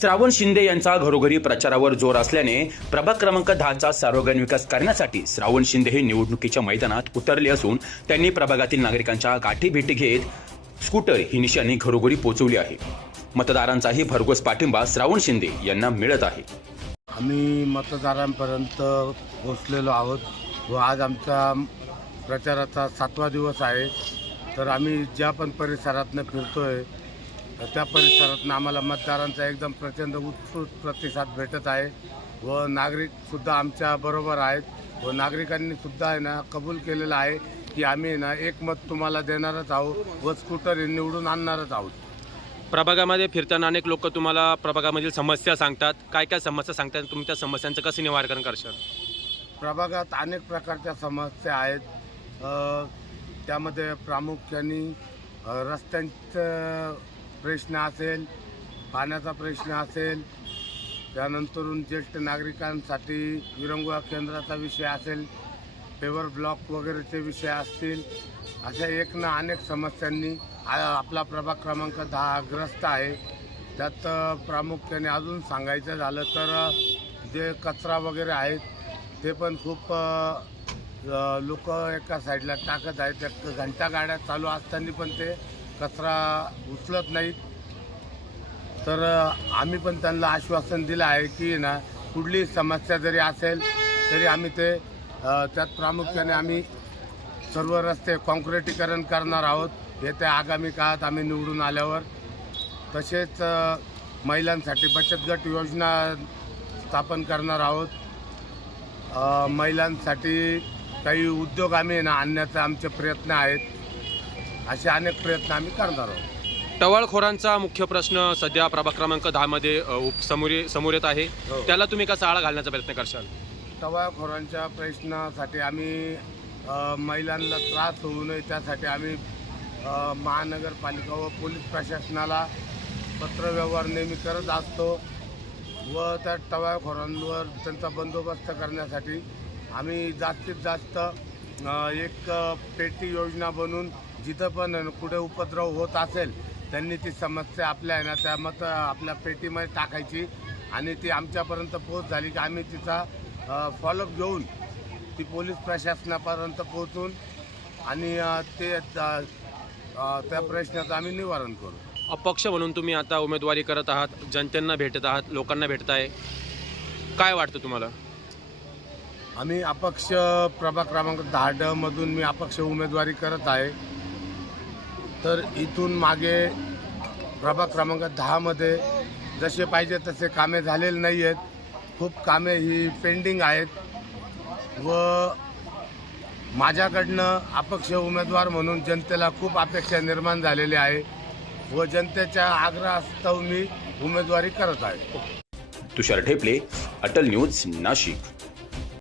श्रावण शिंदे यांचा घरोघरी प्रचारावर जोर असल्याने प्रभाग क्रमांक दहाचा सार्वजनिक विकास करण्यासाठी श्रावण शिंदे हे निवडणुकीच्या मैदानात उतरले असून त्यांनी प्रभागातील नागरिकांच्या गाठीभेटी घेत स्कूटर ही निशाणी घरोघरी पोहोचवली आहे. मतदारांचाही भरघोस पाठिंबा श्रावण शिंदे यांना मिळत आहे. आम्ही मतदारांपर्यंत पोहोचलेलो आहोत व आज आमचा प्रचाराचा सातवा दिवस आहे. तर आम्ही ज्या पण परिसरातनं फिरतो आहे त्या परिसरातनं आम्हाला मतदारांचा एकदम प्रचंड उत्स्फूर्त प्रतिसाद भेटत आहे व नागरिकसुद्धा आमच्या बरोबर आहेत व नागरिकांनी सुद्धा आहे ना कबूल केलेलं आहे की आम्ही ना एक मत तुम्हाला देणारच आहोत व स्कूटर निवडून आणणारच आहोत. प्रभागामध्ये फिरताना अनेक लोक तुम्हाला प्रभागामधील समस्या सांगतात. काय काय समस्या सांगतात? तुम्ही त्या समस्यांचं कसं निवारण करशाल? प्रभागात अनेक प्रकारच्या समस्या आहेत. त्यामध्ये प्रामुख्याने रस्त्यांचं प्रश्न असेल पाण्याचा प्रश्न असेल त्यानंतरून ज्येष्ठ नागरिकांसाठी विरंगुळा केंद्राचा विषय असेल पेवर ब्लॉक वगैरेचे विषय असतील अशा एक ना अनेक समस्यांनी आपला प्रभाग क्रमांक दहा ग्रस्त आहे. त्यात प्रामुख्याने अजून सांगायचं झालं तर जे कचरा वगैरे आहेत ते पण खूप लोक एका साईडला टाकत आहेत. घंटा गाड्या चालू असताना पण ते कचरा उचलत नाहीत. तर आम्ही पण त्यांना आश्वासन दिलं आहे की ना कुठली समस्या जरी असेल तरी आम्ही ते त्यात प्रामुख्याने आम्ही सर्व रस्ते कॉन्क्रिटीकरण करणार आहोत येत्या आगामी काळात आम्ही निवडून आल्यावर. तसेच महिलांसाठी बचत गट योजना स्थापन करणार आहोत. महिलांसाठी काही उद्योग आम्ही ना आणण्याचा आमचे प्रयत्न आहेत. असे अनेक प्रयत्न आम्ही करणार आहोत. टवाळखोरांचा मुख्य प्रश्न सध्या प्रभाग क्रमांक दहामध्ये समोर समोर येत आहे. हो. त्याला तुम्ही कसा आळा घालण्याचा प्रयत्न करशाल? टवाळखोरांच्या प्रश्नासाठी आम्ही अ, महिलांना त्रास होऊ नये त्यासाठी आम्ही अ, महानगरपालिका व पोलीस प्रशासनाला पत्रव्यवहार नेहमी करत असतो व त्या टवाळखोरांवर त्यांचा बंदोबस्त करण्यासाठी आम्ही जास्तीत जास्त अ, एक अ, पेटी योजना बनवून जिथं पण कुठे उपद्रव होत असेल त्यांनी ती समस्या आपल्या आहे ना त्या मत आपल्या पेटीमध्ये टाकायची आणि ती आमच्यापर्यंत पोहोच झाली की आम्ही तिचा फॉलोअप घेऊन ती पोलीस प्रशासनापर्यंत पोहोचून आणि ते त्या प्रश्नाचं आम्ही निवारण करू. अपक्ष म्हणून तुम्ही आता उमेदवारी करत आहात जनतेंना भेटत आहात लोकांना भेटताय काय वाटतं तुम्हाला? आम्ही अपक्ष प्रभाग क्रमांक दहा ड मधून मी अपक्ष उमेदवारी करत आहे. तर इथून मागे प्रभाग क्रमांक दहामध्ये जसे पाहिजे तसे कामे झालेले नाही आहेत खूप कामे ही पेंडिंग आहेत. व माझ्याकडनं अपक्ष उमेदवार म्हणून जनतेला खूप अपेक्षा निर्माण झालेली आहे व जनतेच्या आग्रहास्तव मी उमेदवारी करत आहे. तुषार ढेपले अटल न्यूज नाशिक.